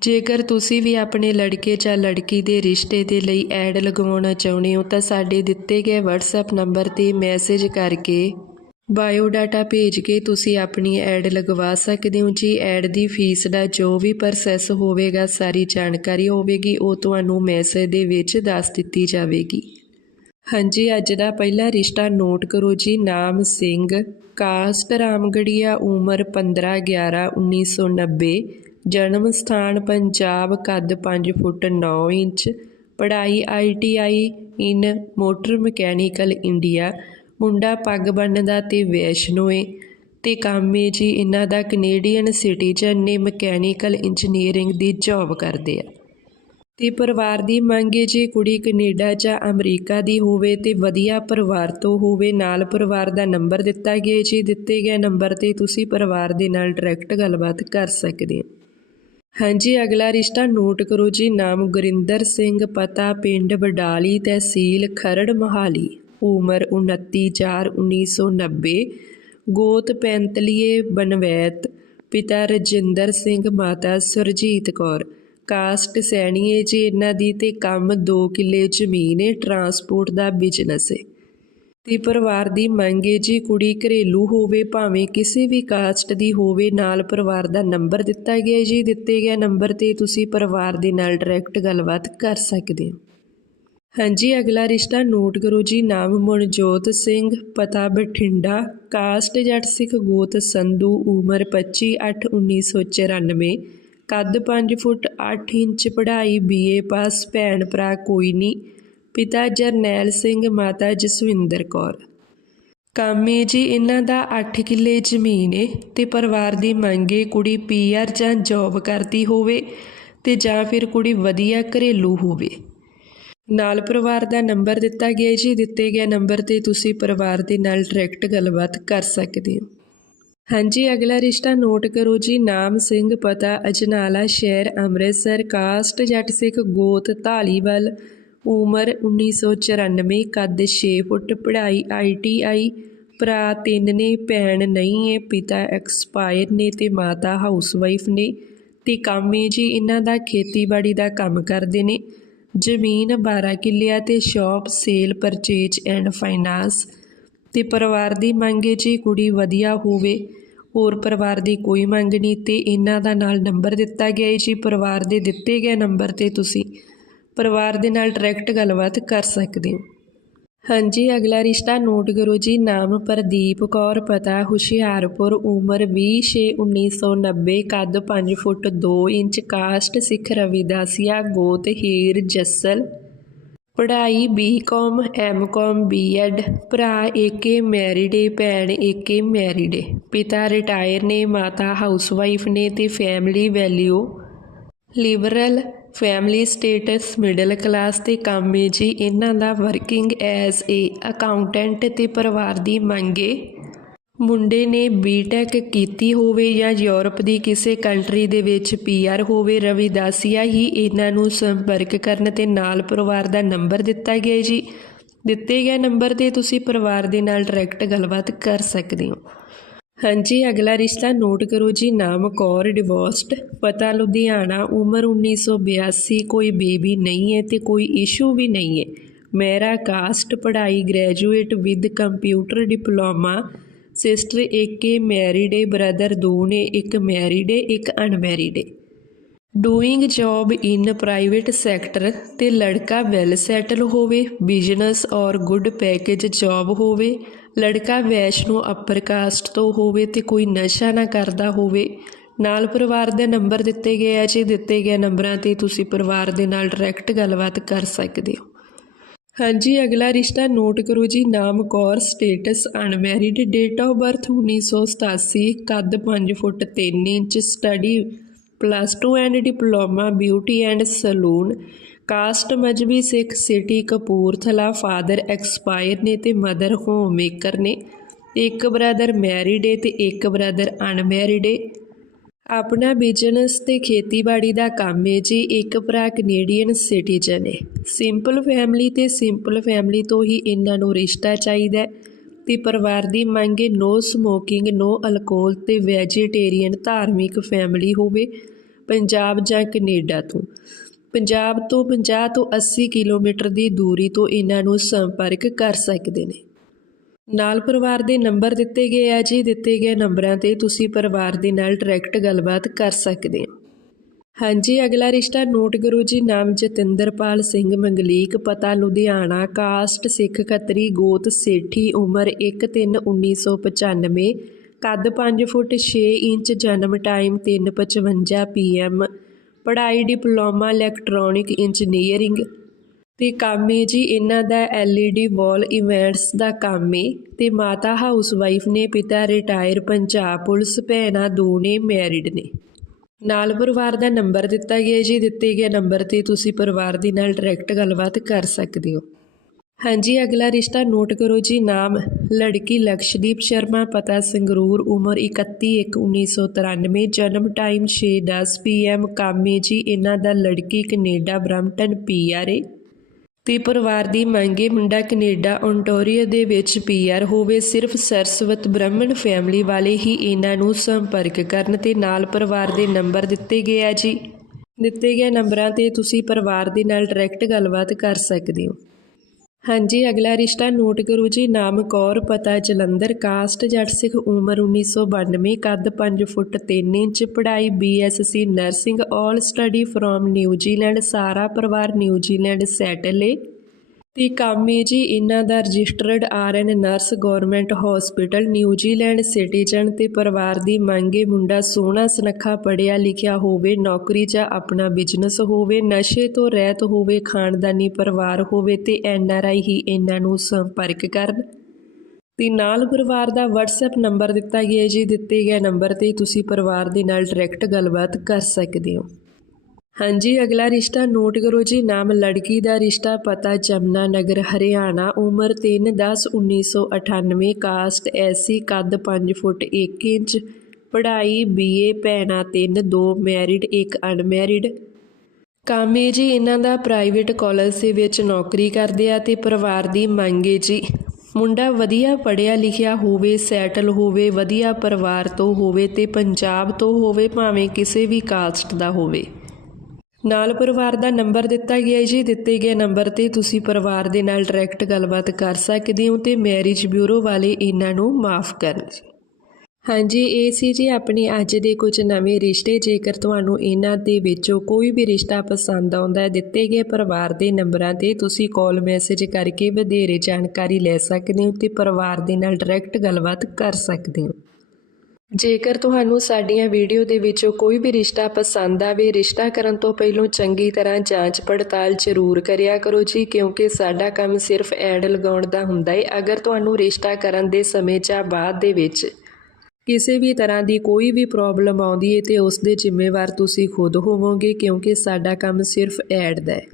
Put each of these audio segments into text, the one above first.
ਜੇਕਰ ਤੁਸੀਂ ਵੀ ਆਪਣੇ ਲੜਕੇ ਜਾਂ ਲੜਕੀ ਦੇ ਰਿਸ਼ਤੇ ਦੇ ਲਈ ਐਡ ਲਗਵਾਉਣਾ ਚਾਹੁੰਦੇ ਹੋ, ਤਾਂ ਸਾਡੇ ਦਿੱਤੇ ਗਏ WhatsApp ਨੰਬਰ ਤੇ ਮੈਸੇਜ ਕਰਕੇ ਬਾਇਓਡਾਟਾ ਭੇਜ ਕੇ ਤੁਸੀਂ ਆਪਣੀ ਐਡ ਲਗਵਾ ਸਕਦੇ ਹੋ। ਜੀ ਐਡ ਦੀ ਫੀਸ ਦਾ ਜੋ ਵੀ ਪ੍ਰੋਸੈਸ ਹੋਵੇਗਾ, ਸਾਰੀ ਜਾਣਕਾਰੀ ਹੋਵੇਗੀ, ਉਹ ਤੁਹਾਨੂੰ ਮੈਸੇਜ ਦੇ ਵਿੱਚ ਦੱਸ ਦਿੱਤੀ ਜਾਵੇਗੀ। ਹਾਂਜੀ, ਅੱਜ ਦਾ ਪਹਿਲਾ ਰਿਸ਼ਤਾ ਨੋਟ ਕਰੋ ਜੀ। ਨਾਮ ਸਿੰਘ, ਕਾਸਟ ਰਾਮਗੜੀਆ, ਉਮਰ 15 11 1990 ਜਨਮ ਸਥਾਨ ਪੰਜਾਬ ਕੱਦ 5 ਫੁੱਟ 9 ਇੰਚ, ਪੜ੍ਹਾਈ ITI in motor mechanical India, ਮੁੰਡਾ ਪੱਗ ਬੰਨਦਾ ਤੇ ਵੈਸ਼ਨੋਏ ਏ ਤੇ ਕੰਮ ਜੀ ਇਹਨਾਂ ਦਾ ਕੈਨੇਡੀਅਨ ਸਿਟੀਜ਼ਨ ਨੇ ਮਕੈਨੀਕਲ ਇੰਜੀਨੀਅਰਿੰਗ ਦੀ ਜੌਬ ਕਰਦੇ ਆ। ਤੇ ਪਰਿਵਾਰ ਦੀ ਮੰਗ ਹੈ ਜੀ ਕੁੜੀ ਕੈਨੇਡਾ ਜਾਂ ਅਮਰੀਕਾ ਦੀ ਹੋਵੇ ਤੇ ਵਧੀਆ ਪਰਿਵਾਰ ਤੋਂ ਹੋਵੇ, ਨਾਲ ਪਰਿਵਾਰ ਦਾ ਨੰਬਰ ਦਿੱਤਾ ਗਿਆ ਜੀ, ਦਿੱਤੇ ਗਏ ਨੰਬਰ ਤੇ ਤੁਸੀਂ ਪਰਿਵਾਰ ਦੇ ਨਾਲ ਡਾਇਰੈਕਟ ਗੱਲਬਾਤ ਕਰ ਸਕਦੇ ਹੋ। ਹਾਂਜੀ, ਅਗਲਾ ਰਿਸ਼ਤਾ ਨੋਟ ਕਰੋ ਜੀ। ਨਾਮ ਗੁਰਿੰਦਰ ਸਿੰਘ, ਪਤਾ ਪਿੰਡ ਬਡਾਲੀ ਤਹਿਸੀਲ ਖਰੜ ਮਹਾਲੀ। ਉਮਰ 29/4/1990 ਗੋਤ ਪੈਂਤਲੀਏ ਬਨਵੈਤ। ਪਿਤਾ ਰਜਿੰਦਰ ਸਿੰਘ, ਮਾਤਾ ਸੁਰਜੀਤ ਕੌਰ। ਕਾਸਟ ਸੈਣੀਏ ਜੀ ਇਹਨਾਂ ਦੀ ਤੇ ਕੰਮ 2 ਕਿੱਲੇ ਜ਼ਮੀਨ ਹੈ ਟਰਾਂਸਪੋਰਟ ਦਾ ਬਿਜ਼ਨਸ ਹੈ ਤੇ ਪਰਿਵਾਰ ਦੀ ਮੰਗ ਹੈ ਜੀ ਕੁੜੀ ਘਰੇਲੂ ਹੋਵੇ, ਭਾਵੇਂ ਕਿਸੇ ਵੀ ਕਾਸਟ ਦੀ ਹੋਵੇ, ਨਾਲ ਪਰਿਵਾਰ ਦਾ ਨੰਬਰ ਦਿੱਤਾ ਗਿਆ ਜੀ, ਦਿੱਤੇ ਗਿਆ ਨੰਬਰ ਤੇ ਤੁਸੀਂ ਪਰਿਵਾਰ ਦੇ ਨਾਲ ਡਾਇਰੈਕਟ ਗੱਲਬਾਤ ਕਰ ਸਕਦੇ ਹੋ। ਹਾਂਜੀ, ਅਗਲਾ ਰਿਸ਼ਤਾ ਨੋਟ ਕਰੋ ਜੀ, ਨਾਮ ਮਨਜੋਤ ਸਿੰਘ, ਪਤਾ ਬਠਿੰਡਾ, ਕਾਸਟ ਜੱਟ ਸਿੱਖ ਗੋਤ ਸੰਧੂ, ਉਮਰ 25 8 1994 ਕੱਦ 5 ਫੁੱਟ 8 ਇੰਚ, ਪੜ੍ਹਾਈ ਬੀਏ ਪਾਸ, ਭੈਣ ਭਰਾ ਕੋਈ ਨਹੀਂ ਪਿਤਾ ਜਰਨੈਲ ਸਿੰਘ, ਮਾਤਾ ਜਸਵਿੰਦਰ ਕੌਰ। ਕਾਮੇ ਜੀ, ਇਹਨਾਂ ਦਾ 8 ਕਿੱਲੇ ਜ਼ਮੀਨ ਏ ਤੇ ਪਰਿਵਾਰ ਦੀ ਮੰਗੇ ਕੁੜੀ ਪੀਆਰ ਜਾਂ ਜੌਬ ਕਰਦੀ ਹੋਵੇ ਤੇ ਜਾਂ ਫਿਰ ਕੁੜੀ ਵਧੀਆ ਘਰੇਲੂ ਹੋਵੇ। ਨਾਲ ਪਰਿਵਾਰ ਦਾ ਨੰਬਰ ਦਿੱਤਾ ਗਿਆ ਜੀ, ਦਿੱਤੇ ਗਏ ਨੰਬਰ ਤੇ ਤੁਸੀਂ ਪਰਿਵਾਰ ਦੇ ਨਾਲ ਡਾਇਰੈਕਟ ਗੱਲਬਾਤ ਕਰ ਸਕਦੇ ਹੋ। ਹਾਂਜੀ, ਅਗਲਾ ਰਿਸ਼ਤਾ ਨੋਟ ਕਰੋ ਜੀ, ਨਾਮ ਸਿੰਘ, ਪਤਾ, ਅਜਨਾਲਾ ਸ਼ਹਿਰ, ਅੰਮ੍ਰਿਤਸਰ, ਕਾਸਟ, ਜੱਟ ਸਿੱਖ, ਗੋਤ, ਧਾਲੀਵਾਲ ਉਮਰ 1994 ਕੱਦ 6 ਫੁੱਟ, ਪੜ੍ਹਾਈ ਆਈਟੀਆਈ ਭਰਾ ਤਿੰਨ ਨੇ, ਭੈਣ ਨਹੀਂ ਹੈ, ਪਿਤਾ ਐਕਸਪਾਇਰ ਨੇ ਤੇ ਮਾਤਾ ਹਾਊਸਵਾਈਫ ਨੇ ਤੇ ਕੰਮ ਹੈ ਜੀ ਇਹਨਾਂ ਦਾ ਖੇਤੀਬਾੜੀ ਦਾ ਕੰਮ ਕਰਦੇ ਨੇ। ਜ਼ਮੀਨ 12 ਕਿੱਲਿਆ ਤੇ shop, sale, purchase and finance. ਤੇ ਪਰਿਵਾਰ ਦੀ ਮੰਗ ਹੈ ਜੀ ਕੁੜੀ ਵਧੀਆ ਹੋਵੇ। ਹੋਰ ਪਰਿਵਾਰ ਦੀ ਕੋਈ ਮੰਗ ਨਹੀਂ ਤੇ ਇਹਨਾਂ ਦਾ ਨਾਲ ਨੰਬਰ ਦਿੱਤਾ ਗਿਆ ਹੈ ਜੀ। ਪਰਿਵਾਰ ਦੇ ਦਿੱਤੇ ਗਏ ਨੰਬਰ ਤੇ ਤੁਸੀਂ ਪਰਿਵਾਰ ਦੇ ਨਾਲ ਡਾਇਰੈਕਟ ਗੱਲਬਾਤ ਕਰ ਸਕਦੇ ਹੋ। ਹਾਂਜੀ, ਅਗਲਾ ਰਿਸ਼ਤਾ ਨੋਟ ਕਰੋ ਜੀ। ਨਾਮ ਪ੍ਰਦੀਪ ਕੌਰ, ਪਤਾ ਹੁਸ਼ਿਆਰਪੁਰ, ਉਮਰ 20/6/1990 ਕੱਦ 5 foot 2 inch, caste Sikh Ravidasia, ਗੋਤ ਹੀਰ, ਜੱਸਲ। ਪੜ੍ਹਾਈ ਬੀਕਾਮ ਐਮਕਾਮ ਬੀਐਡ ਭਰਾ ਏਕੇ ਮੈਰਿਡ ਏ ਭੈਣ ਏਕੇ ਮੈਰਿਡ। ਏ ਪਿਤਾ ਰਿਟਾਇਰ ਨੇ, ਮਾਤਾ ਹਾਊਸਵਾਈਫ ਨੇ ਤੇ family value. Liberal family status middle class ਤੇ ਕੰਮ ਹੈ ਜੀ, ਇਹਨਾਂ ਦਾ ਵਰਕਿੰਗ ਐਜ਼ ਏ ਅਕਾਊਂਟੈਂਟ ਤੇ ਪਰਿਵਾਰ ਦੀ ਮੰਗੇ ਮੁੰਡੇ ਨੇ ਬੀਟੈਕ ਕੀਤੀ ਹੋਵੇ ਜਾਂ ਯੂਰਪ ਦੀ ਕਿਸੇ ਕੰਟਰੀ ਦੇ ਵਿੱਚ ਪੀਆਰ ਹੋਵੇ ਰਵਿਦਾਸੀਆ ਹੀ ਇਹਨਾਂ ਨੂੰ ਸੰਪਰਕ ਕਰਨ ਤੇ ਨਾਲ ਪਰਿਵਾਰ ਦਾ ਨੰਬਰ ਦਿੱਤਾ ਗਿਆ ਜੀ। ਦਿੱਤੇ ਗਏ ਨੰਬਰ ਤੇ ਤੁਸੀਂ ਪਰਿਵਾਰ ਦੇ ਨਾਲ ਡਾਇਰੈਕਟ ਗੱਲਬਾਤ ਕਰ ਸਕਦੇ ਹੋ। ਹਾਂਜੀ, ਅਗਲਾ ਰਿਸ਼ਤਾ ਨੋਟ ਕਰੋ ਜੀ, ਨਾਮ ਕੌਰ ਡਿਵੋਰਸਡ ਪਤਾ ਲੁਧਿਆਣਾ, ਉਮਰ 1982 ਕੋਈ ਬੇਬੀ ਨਹੀਂ ਹੈ ਤੇ ਕੋਈ ਇਸ਼ੂ ਵੀ ਨਹੀਂ ਹੈ। ਮੇਰਾ ਕਾਸਟ ਪੜ੍ਹਾਈ graduate with computer diploma sister AK married ਏ ਬ੍ਰਦਰ ਦੋ ਨੇ, ਇੱਕ ਮੈਰਿਡ ਏ ਇੱਕ unmarried A doing job in private sector ਤੇ ਲੜਕਾ ਵੈਲ ਸੈਟਲ ਹੋਵੇ ਬਿਜ਼ਨਸ ਔਰ ਗੁੱਡ ਪੈਕੇਜ ਜੌਬ ਹੋਵੇ, ਲੜਕਾ ਵੈਸ਼ਨੋ ਅਪਰ ਕਾਸਟ ਤੋਂ ਹੋਵੇ ਤੇ ਕੋਈ ਨਸ਼ਾ ਨਾ ਕਰਦਾ ਹੋਵੇ, ਨਾਲ ਪਰਿਵਾਰ ਦੇ ਨੰਬਰ ਦਿੱਤੇ ਗਏ ਆ, ਜੀ ਦਿੱਤੇ ਗਏ ਨੰਬਰਾਂ ਤੇ ਤੁਸੀਂ ਪਰਿਵਾਰ ਦੇ ਨਾਲ ਡਾਇਰੈਕਟ ਗੱਲਬਾਤ ਕਰ ਸਕਦੇ ਹੋ। ਹਾਂਜੀ, ਅਗਲਾ ਰਿਸ਼ਤਾ ਨੋਟ ਕਰੋ ਜੀ, ਨਾਮ Kaur status unmarried date of birth 1987 ਕੱਦ 5 foot 3 inch study plus 2 and diploma beauty and salon caste Mazhabi Sikh city, Kapurthala father expire ਨੇ ਤੇ ਮਦਰ ਹੋਮ ਮੇਕਰ ਨੇ। ਇੱਕ ਬ੍ਰਦਰ ਮੈਰਿਡ ਏ ਤੇ ਇੱਕ ਬ੍ਰਦਰ ਅਨਮੈਰਿਡ ਏ। ਆਪਣਾ ਬਿਜ਼ਨਸ ਤੇ ਖੇਤੀਬਾੜੀ ਦਾ ਕੰਮ ਏ ਜੀ, ਇੱਕ ਭਰਾ ਕੈਨੇਡੀਅਨ ਸਿਟੀਜ਼ਨ ਏ। ਸਿੰਪਲ ਫੈਮਿਲੀ ਤੇ ਸਿੰਪਲ ਫੈਮਿਲੀ ਤੋਂ ਹੀ ਇਹਨਾਂ ਨੂੰ ਰਿਸ਼ਤਾ ਚਾਹੀਦਾ ਹੈ। ਤੇ ਪਰਿਵਾਰ ਦੀ ਮੰਗ ਏ ਨੋ ਸਮੋਕਿੰਗ ਨੋ ਅਲਕੋਹਲ ਤੇ ਵੈਜੀਟੇਰੀਅਨ ਧਾਰਮਿਕ ਫੈਮਿਲੀ ਹੋਵੇ, ਪੰਜਾਬ ਜਾਂ ਕੈਨੇਡਾ ਤੋਂ। ਪੰਜਾਬ ਤੋਂ 50 ਤੋਂ 80 ਕਿਲੋਮੀਟਰ ਦੀ ਦੂਰੀ ਤੋਂ ਇਹਨਾਂ ਨੂੰ ਸੰਪਰਕ ਕਰ ਸਕਦੇ ਨੇ। ਨਾਲ ਪਰਿਵਾਰ ਦੇ ਨੰਬਰ ਦਿੱਤੇ ਗਏ ਆ ਜੀ, ਦਿੱਤੇ ਗਏ ਨੰਬਰਾਂ ਤੇ ਤੁਸੀਂ ਪਰਿਵਾਰ ਦੇ ਨਾਲ ਡਾਇਰੈਕਟ ਗੱਲਬਾਤ ਕਰ ਸਕਦੇ ਹੋ। ਹਾਂਜੀ, ਅਗਲਾ ਰਿਸ਼ਤਾ ਨੋਟ ਕਰੋ ਜੀ ਨਾਮ ਜਤਿੰਦਰਪਾਲ ਸਿੰਘ ਮੰਗਲੀਕ, ਪਤਾ ਲੁਧਿਆਣਾ, ਕਾਸਟ ਸਿੱਖ ਖੱਤਰੀ, ਗੋਤ ਸੇਠੀ, ਉਮਰ 1/3/1995 ਕੱਦ 5 ਫੁੱਟ 6 ਇੰਚ, ਜਨਮ ਟਾਈਮ 3:55 ਪੀਐਮ, ਪੜ੍ਹਾਈ ਡਿਪਲੋਮਾ ਇਲੈਕਟ੍ਰੋਨਿਕ ਇੰਜੀਨੀਅਰਿੰਗ। ਤੇ ਕੰਮ ਏ ਜੀ, ਇਹਨਾਂ ਦਾ ਐਲਈਡੀ ਵਾਲ ਇਵੈਂਟਸ ਦਾ ਕੰਮ ਏ, ਤੇ ਮਾਤਾ ਹਾਊਸ ਵਾਈਫ ਨੇ ਪਿਤਾ ਰਿਟਾਇਰ ਪੰਜਾਬ ਪੁਲਿਸ, ਭੈਣਾਂ ਦੋ ਨੇ ਮੈਰਿਡ ਨੇ। ਨਾਲ ਪਰਿਵਾਰ ਦਾ ਨੰਬਰ ਦਿੱਤਾ ਗਿਆ ਜੀ, ਦਿੱਤੇ ਗਏ ਨੰਬਰ ਤੇ ਤੁਸੀਂ ਪਰਿਵਾਰ ਦੇ ਨਾਲ ਡਾਇਰੈਕਟ ਗੱਲਬਾਤ ਕਰ ਸਕਦੇ ਹੋ। ਹਾਂਜੀ, ਅਗਲਾ ਰਿਸ਼ਤਾ ਨੋਟ ਕਰੋ ਜੀ, ਨਾਮ ਲੜਕੀ ਲਕਸ਼ਦੀਪ ਸ਼ਰਮਾ, ਪਤਾ ਸੰਗਰੂਰ, ਉਮਰ 31/1/1993 ਜਨਮ ਟਾਈਮ 6:10 ਪੀਐਮ ਕਾਮੇ ਜੀ, ਇਹਨਾਂ ਦਾ ਲੜਕੀ ਕੈਨੇਡਾ ਬ੍ਰੈਂਪਟਨ ਪੀਆਰ ਏ ਤੇ ਪਰਿਵਾਰ ਦੀ ਮੰਗੇ ਮੁੰਡਾ ਕੈਨੇਡਾ ਓਨਟਾਰੀਓ ਦੇ ਵਿੱਚ ਪੀਆਰ ਹੋਵੇ, ਸਿਰਫ ਸਰਸਵਤ ਬ੍ਰਾਹਮਣ ਫੈਮਿਲੀ ਵਾਲੇ ਹੀ ਇਹਨਾਂ ਨੂੰ ਸੰਪਰਕ ਕਰਨ ਤੇ ਨਾਲ ਪਰਿਵਾਰ ਦੇ ਨੰਬਰ ਦਿੱਤੇ ਗਏ ਆ ਜੀ। ਦਿੱਤੇ ਗਏ ਨੰਬਰਾਂ ਤੇ ਤੁਸੀਂ ਪਰਿਵਾਰ ਦੇ ਨਾਲ ਡਾਇਰੈਕਟ ਗੱਲਬਾਤ ਕਰ ਸਕਦੇ ਹੋ। ਹਾਂਜੀ, ਅਗਲਾ ਰਿਸ਼ਤਾ ਨੋਟ ਕਰੋ ਜੀ। ਨਾਮ ਕੌਰ, ਪਤਾ ਜਲੰਧਰ, ਕਾਸਟ ਜੱਟ ਸਿੱਖ, ਉਮਰ 1992 ਕੱਦ 5 ਫੁੱਟ 3 ਇੰਚ, ਪੜ੍ਹਾਈ BSc nursing, all study from New Zealand ਸਾਰਾ ਪਰਿਵਾਰ ਨਿਊਜ਼ੀਲੈਂਡ ਸੈਟਲ ਏ। ਤੇ ਕੰਮ ਏ ਜੀ ਇਹਨਾਂ ਦਾ registered RN nurse government hospital New Zealand citizen ਤੇ ਪਰਿਵਾਰ ਦੀ ਮੰਗੇ ਮੁੰਡਾ ਸੋਹਣਾ ਸੁਨੱਖਾ ਪੜਿਆ ਲਿਖਿਆ ਹੋਵੇ, ਨੌਕਰੀ ਜਾਂ ਆਪਣਾ ਬਿਜ਼ਨਸ ਹੋਵੇ, ਨਸ਼ੇ ਤੋਂ ਰਹਿਤ ਹੋਵੇ, ਖਾਨਦਾਨੀ ਪਰਿਵਾਰ ਹੋਵੇ ਤੇ ਐਨਆਰਆਈ ਹੀ ਇਹਨਾਂ ਨੂੰ ਸੰਪਰਕ ਕਰਨ। ਤੇ ਨਾਲ ਪਰਿਵਾਰ ਦਾ WhatsApp ਨੰਬਰ ਦਿੱਤਾ ਗਿਆ ਜੀ, ਦਿੱਤੇ ਗਏ ਨੰਬਰ ਤੇ ਤੁਸੀਂ ਪਰਿਵਾਰ ਦੇ ਨਾਲ ਡਾਇਰੈਕਟ ਗੱਲਬਾਤ ਕਰ ਸਕਦੇ ਹੋ। ਹਾਂਜੀ, ਅਗਲਾ ਰਿਸ਼ਤਾ ਨੋਟ ਕਰੋ ਜੀ। ਨਾਮ ਲੜਕੀ ਦਾ ਰਿਸ਼ਤਾ, ਪਤਾ ਜਮਨਾ ਨਗਰ, ਹਰਿਆਣਾ। ਉਮਰ 3/10/1998 ਕਾਸਟ ਐਸੀ ਕੱਦ 5 ਫੁੱਟ 1 ਇੰਚ। ਪੜ੍ਹਾਈ, ਬੀਏ, ਭੈਣਾਂ 3 2 ਮੈਰਿਡ, ਇੱਕ ਅਨਮੈਰਿਡ। ਕੰਮ ਏ ਜੀ, ਇਹਨਾਂ ਦਾ ਪ੍ਰਾਈਵੇਟ ਕਾਲਜ ਦੇ ਵਿੱਚ ਨੌਕਰੀ ਕਰਦੇ ਆ ਤੇ ਪਰਿਵਾਰ ਦੀ ਮੰਗ ਏ ਜੀ। ਮੁੰਡਾ ਵਧੀਆ ਪੜਿਆ ਲਿਖਿਆ ਹੋਵੇ, ਸੈਟਲ ਹੋਵੇ, ਵਧੀਆ ਪਰਿਵਾਰ ਤੋਂ ਹੋਵੇ ਤੇ ਪੰਜਾਬ ਤੋਂ ਹੋਵੇ, ਭਾਵੇਂ ਕਿਸੇ ਵੀ ਕਾਸਟ ਦਾ ਹੋਵੇ। ਨਾਲ ਪਰਿਵਾਰ ਦਾ ਨੰਬਰ ਦਿੱਤਾ ਗਿਆ ਹੈ ਜੀ। ਦਿੱਤੇ ਗਏ ਨੰਬਰ ਤੇ ਤੁਸੀਂ ਪਰਿਵਾਰ ਦੇ ਨਾਲ ਡਾਇਰੈਕਟ ਗੱਲਬਾਤ ਕਰ ਸਕਦੇ ਹੋ ਤੇ ਮੈਰਿਜ ਬਿਊਰੋ ਵਾਲੇ ਇਹਨਾਂ ਨੂੰ ਮਾਫ ਕਰਨ ਜੀ। ਹਾਂਜੀ, ਇਹ ਸੀ ਜੀ ਆਪਣੇ ਅੱਜ ਦੇ ਕੁਝ ਨਵੇਂ ਰਿਸ਼ਤੇ। ਜੇਕਰ ਤੁਹਾਨੂੰ ਇਹਨਾਂ ਦੇ ਵਿੱਚੋਂ ਕੋਈ ਵੀ ਰਿਸ਼ਤਾ ਪਸੰਦ ਆਉਂਦਾ ਹੈ, ਦਿੱਤੇ ਗਏ ਪਰਿਵਾਰ ਦੇ ਨੰਬਰਾਂ ਤੇ ਤੁਸੀਂ ਕਾਲ ਮੈਸੇਜ ਕਰਕੇ ਵਧੇਰੇ ਜਾਣਕਾਰੀ ਲੈ ਸਕਦੇ ਹੋ ਤੇ ਪਰਿਵਾਰ ਦੇ ਨਾਲ ਡਾਇਰੈਕਟ ਗੱਲਬਾਤ ਕਰ ਸਕਦੇ ਹੋ। ਜੇਕਰ ਤੁਹਾਨੂੰ ਸਾਡੀਆਂ ਵੀਡੀਓ ਦੇ ਵਿੱਚੋਂ ਕੋਈ ਵੀ ਰਿਸ਼ਤਾ ਪਸੰਦ ਆਵੇ, ਰਿਸ਼ਤਾ ਕਰਨ ਤੋਂ ਪਹਿਲਾਂ ਚੰਗੀ ਤਰ੍ਹਾਂ ਜਾਂਚ ਪੜਤਾਲ ਜ਼ਰੂਰ ਕਰਿਆ ਕਰੋ ਜੀ, ਕਿਉਂਕਿ ਸਾਡਾ ਕੰਮ ਸਿਰਫ ਐਡ ਲਗਾਉਣ ਦਾ ਹੁੰਦਾ ਹੈ ਅਗਰ ਤੁਹਾਨੂੰ ਰਿਸ਼ਤਾ ਕਰਨ ਦੇ ਸਮੇਂ ਜਾਂ ਬਾਅਦ ਦੇ ਵਿੱਚ ਕਿਸੇ ਵੀ ਤਰ੍ਹਾਂ ਦੀ ਕੋਈ ਵੀ ਪ੍ਰੋਬਲਮ ਆਉਂਦੀ ਹੈ ਤੇ ਉਸ ਦੇ ਜ਼ਿੰਮੇਵਾਰ ਤੁਸੀਂ ਖੁਦ ਹੋਵੋਗੇ, ਕਿਉਂਕਿ ਸਾਡਾ ਕੰਮ ਸਿਰਫ ਐਡ ਦਾ ਹੈ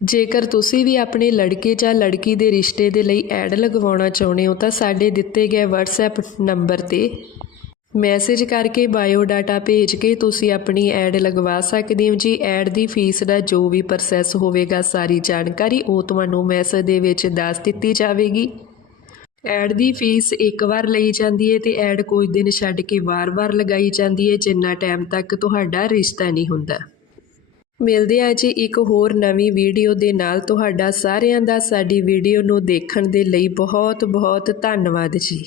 ਜੇਕਰ ਤੁਸੀਂ ਵੀ ਆਪਣੇ ਲੜਕੇ ਜਾਂ ਲੜਕੀ ਦੇ ਰਿਸ਼ਤੇ ਦੇ ਲਈ ਐਡ ਲਗਵਾਉਣਾ ਚਾਹੁੰਦੇ ਹੋ, ਤਾਂ ਸਾਡੇ ਦਿੱਤੇ ਗਏ WhatsApp ਨੰਬਰ ਤੇ ਮੈਸੇਜ ਕਰਕੇ ਬਾਇਓ ਡਾਟਾ ਭੇਜ ਕੇ ਤੁਸੀਂ ਆਪਣੀ ਐਡ ਲਗਵਾ ਸਕਦੇ ਹੋ ਜੀ। ਐਡ ਦੀ ਫੀਸ ਦਾ ਜੋ ਵੀ ਪ੍ਰੋਸੈਸ ਹੋਵੇਗਾ, ਸਾਰੀ ਜਾਣਕਾਰੀ ਉਹ ਤੁਹਾਨੂੰ ਮੈਸੇਜ ਦੇ ਵਿੱਚ ਦੱਸ ਦਿੱਤੀ ਜਾਵੇਗੀ। ਐਡ ਦੀ ਫੀਸ ਇੱਕ ਵਾਰ ਲਈ ਜਾਂਦੀ ਹੈ ਤੇ ਐਡ ਕੁਝ ਦਿਨ ਛੱਡ ਕੇ ਵਾਰ-ਵਾਰ ਲਗਾਈ ਜਾਂਦੀ ਹੈ, ਜਿੰਨਾ ਟਾਈਮ ਤੱਕ ਤੁਹਾਡਾ ਰਿਸ਼ਤਾ ਨਹੀਂ ਹੁੰਦਾ। ਮਿਲਦੇ ਆ ਜੀ ਇੱਕ ਹੋਰ ਨਵੀਂ ਵੀਡੀਓ ਦੇ ਨਾਲ। ਤੁਹਾਡਾ ਸਾਰਿਆਂ ਦਾ ਸਾਡੀ ਵੀਡੀਓ ਨੂੰ ਦੇਖਣ ਦੇ ਲਈ ਬਹੁਤ ਬਹੁਤ ਧੰਨਵਾਦ ਜੀ।